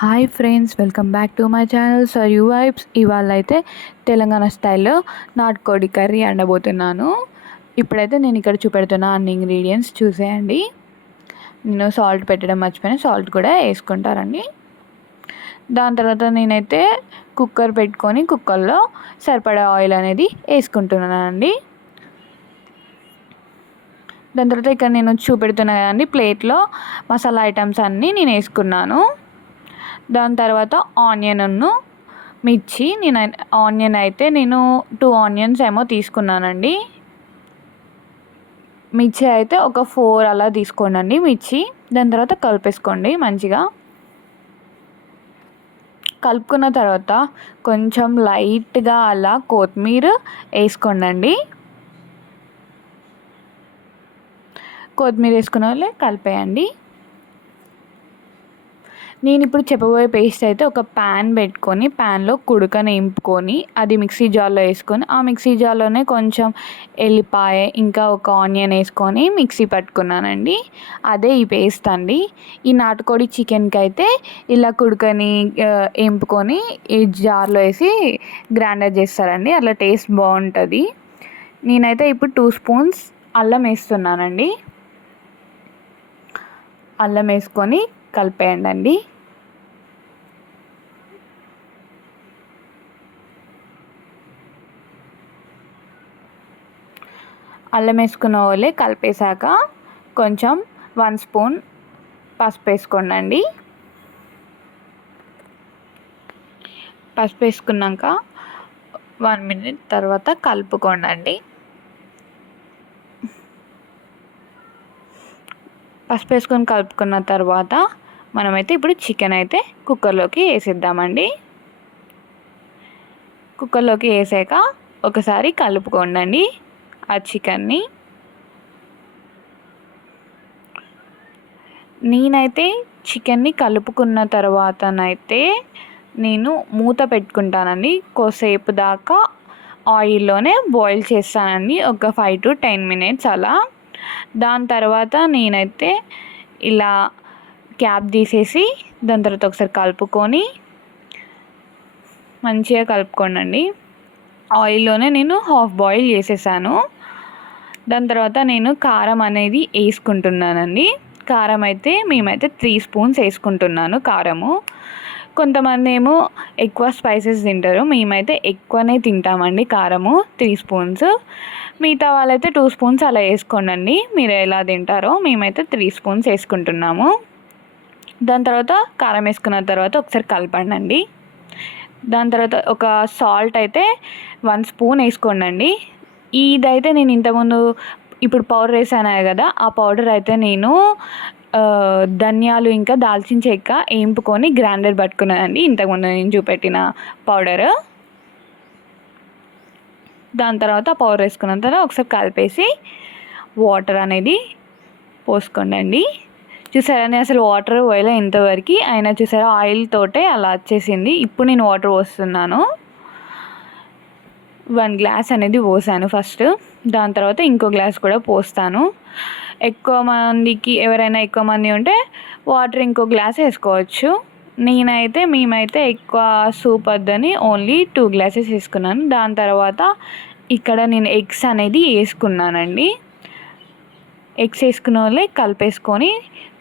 Hi friends, welcome back to my channel Sarayu vibes. ఇవాళ అయితే తెలంగాణ స్టైల్లో నాటుకోడి కర్రీ వండబోతున్నాను. ఇప్పుడైతే నేను ఇక్కడ చూపెడుతున్న అన్ని ఇంగ్రీడియంట్స్ చూసేయండి. నేను సాల్ట్ పెట్టడం మర్చిపోయినా, సాల్ట్ కూడా వేసుకుంటారండి. దాని తర్వాత నేనైతే కుక్కర్ పెట్టుకొని కుక్కర్లో సరిపడా ఆయిల్ అనేది వేసుకుంటున్నానండి. దాని తర్వాత ఇక్కడ నేను చూపెడుతున్నా కదండి, ప్లేట్లో మసాలా ఐటమ్స్ అన్నీ నేను వేసుకున్నాను. దాని తర్వాత ఆనియన్ను మిర్చి, ఆనియన్ అయితే నేను 2 ఆనియన్స్ ఏమో తీసుకున్నానండి. మిర్చి అయితే ఒక 4 అలా తీసుకోండి మిర్చి. దాని తర్వాత కలిపేసుకోండి మంచిగా. కలుపుకున్న తర్వాత కొంచెం లైట్గా అలా కొత్తిమీర వేసుకోండి. కొత్తిమీర వేసుకున్న వాళ్ళే కలిపేయండి. నేను ఇప్పుడు చెప్పబోయే పేస్ట్ అయితే ఒక ప్యాన్ పెట్టుకొని ప్యాన్లో కుడుకని నింపుకొని అది మిక్సీ జార్లో వేసుకొని ఆ మిక్సీ జార్లోనే కొంచెం ఎల్లిపాయ ఇంకా ఒక ఆనియన్ వేసుకొని మిక్సీ పట్టుకున్నానండి. అదే ఈ పేస్ట్ అండి. ఈ నాటుకోడి చికెన్కి అయితే ఇలా కుడుకని వేంపుకొని ఈ జార్లో వేసి గ్రైండర్ చేస్తారండి, అట్లా టేస్ట్ బాగుంటుంది. నేనైతే ఇప్పుడు 2 స్పూన్స్ అల్లం వేస్తున్నానండి. అల్లం వేసుకొని కలిపేయండి. అల్లం వేసుకున్న వాళ్ళే కలిపేశాక కొంచెం 1 స్పూన్ పసుపు వేసుకోండి. పసుపు వేసుకున్నాక 1 మినిట్ తర్వాత కలుపుకోండి. పసుపు వేసుకొని కలుపుకున్న తర్వాత మనమైతే ఇప్పుడు చికెన్ అయితే కుక్కర్లోకి వేసేద్దామండి. కుక్కర్లోకి వేసాక ఒకసారి కలుపుకోండి ఆ చికెన్ని. నేనైతే చికెన్ని కలుపుకున్న తర్వాతనైతే నేను మూత పెట్టుకుంటానండి. కొద్దిసేపు దాకా ఆయిల్లోనే బాయిల్ చేస్తానండి, ఒక 5 to 10 మినిట్స్ అలా. దాని తర్వాత నేనైతే ఇలా క్యాప్ తీసేసి దాని తర్వాత ఒకసారి కలుపుకొని మంచిగా కలుపుకోండి. ఆయిల్లోనే నేను హాఫ్ బాయిల్ చేసేసాను. దాని తర్వాత నేను కారం అనేది వేసుకుంటున్నానండి. కారం అయితే మేమైతే 3 స్పూన్స్ వేసుకుంటున్నాను కారము. కొంతమంది ఏమో ఎక్కువ స్పైసెస్ తింటారు, మేమైతే ఎక్కువనే తింటామండి కారము, 3 స్పూన్స్. మిగతా వాళ్ళైతే 2 స్పూన్స్ అలా వేసుకోండి, మీరు ఎలా తింటారో. మేమైతే 3 స్పూన్స్ వేసుకుంటున్నాము. దాని తర్వాత కారం వేసుకున్న తర్వాత ఒకసారి కలపండి. దాని తర్వాత ఒక సాల్ట్ అయితే 1 స్పూన్ వేసుకోండి. ఇదైతే నేను ఇంతకుముందు ఇప్పుడు పౌడర్ వేసాను కదా, ఆ పౌడర్ అయితే నేను ధనియాలు ఇంకా దాల్చిన చెక్క వేంపుకొని గ్రైండర్ పట్టుకున్నానండి, ఇంతకుముందు నేను చూపెట్టిన పౌడర్. దాని తర్వాత పౌడర్ వేసుకున్న తర్వాత ఒకసారి కలిపేసి వాటర్ అనేది పోసుకోండి. చూసారా, అసలు వాటర్ పోయలే ఇంతవరకు, అయినా చూసారా ఆయిల్ తోటే అలా వచ్చేసింది. ఇప్పుడు నేను వాటర్ పోస్తున్నాను. 1 గ్లాస్ అనేది పోసాను ఫస్ట్, దాని తర్వాత ఇంకో గ్లాస్ కూడా పోస్తాను. ఎవరైనా ఎక్కువ మంది ఉంటే వాటర్ ఇంకో గ్లాస్ వేసుకోవచ్చు. మేమైతే ఎక్కువ సూప్ వద్దని ఓన్లీ 2 గ్లాసెస్ వేసుకున్నాను. దాని తర్వాత ఇక్కడ నేను ఎగ్స్ అనేది వేసుకున్నానండి. ఎగ్స్ వేసుకున్న వాళ్ళే కలిపేసుకొని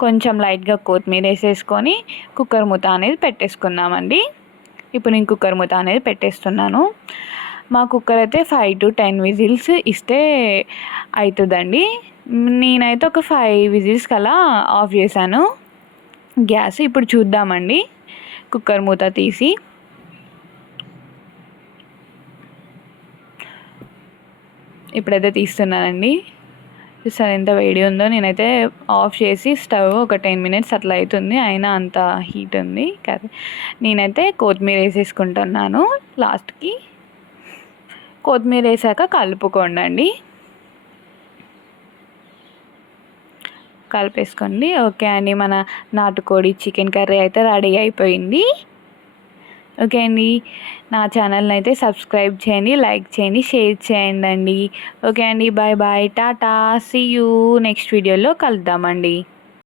కొంచెం లైట్గా కొత్తిమీర వేసేసుకొని కుక్కర్ మూత అనేది పెట్టేసుకున్నామండి. ఇప్పుడు నేను కుక్కర్ మూత అనేది పెట్టేస్తున్నాను. మా కుక్కర్ అయితే 5 to 10 విజిల్స్ ఇస్తే అవుతుందండి. నేనైతే ఒక 5 విజిల్స్ కల్లా ఆఫ్ చేశాను గ్యాస్. ఇప్పుడు చూద్దామండి, కుక్కర్ మూత తీసి. ఇప్పుడైతే తీస్తున్నానండి. చూసారు ఎంత వేడి ఉందో. నేనైతే ఆఫ్ చేసి స్టవ్ ఒక 10 మినిట్స్ అట్లా అవుతుంది, అయినా అంత హీట్ ఉంది కర్రీ. నేనైతే కొత్తిమీర వేసేసుకుంటున్నాను లాస్ట్కి. కొత్తిమీర వేసాక కలుపుకోండి. కలిపేసుకోండి. ఓకే అండి, మన నాటుకోడి చికెన్ కర్రీ అయితే రెడీ అయిపోయింది. ఓకే అండి, నా ఛానల్ని అయితే సబ్స్క్రైబ్ చేయండి, లైక్ చేయండి, షేర్ చేయండి. ఓకే అండి, bye bye, tata, see you. Next వీడియోలో కలుద్దామండి.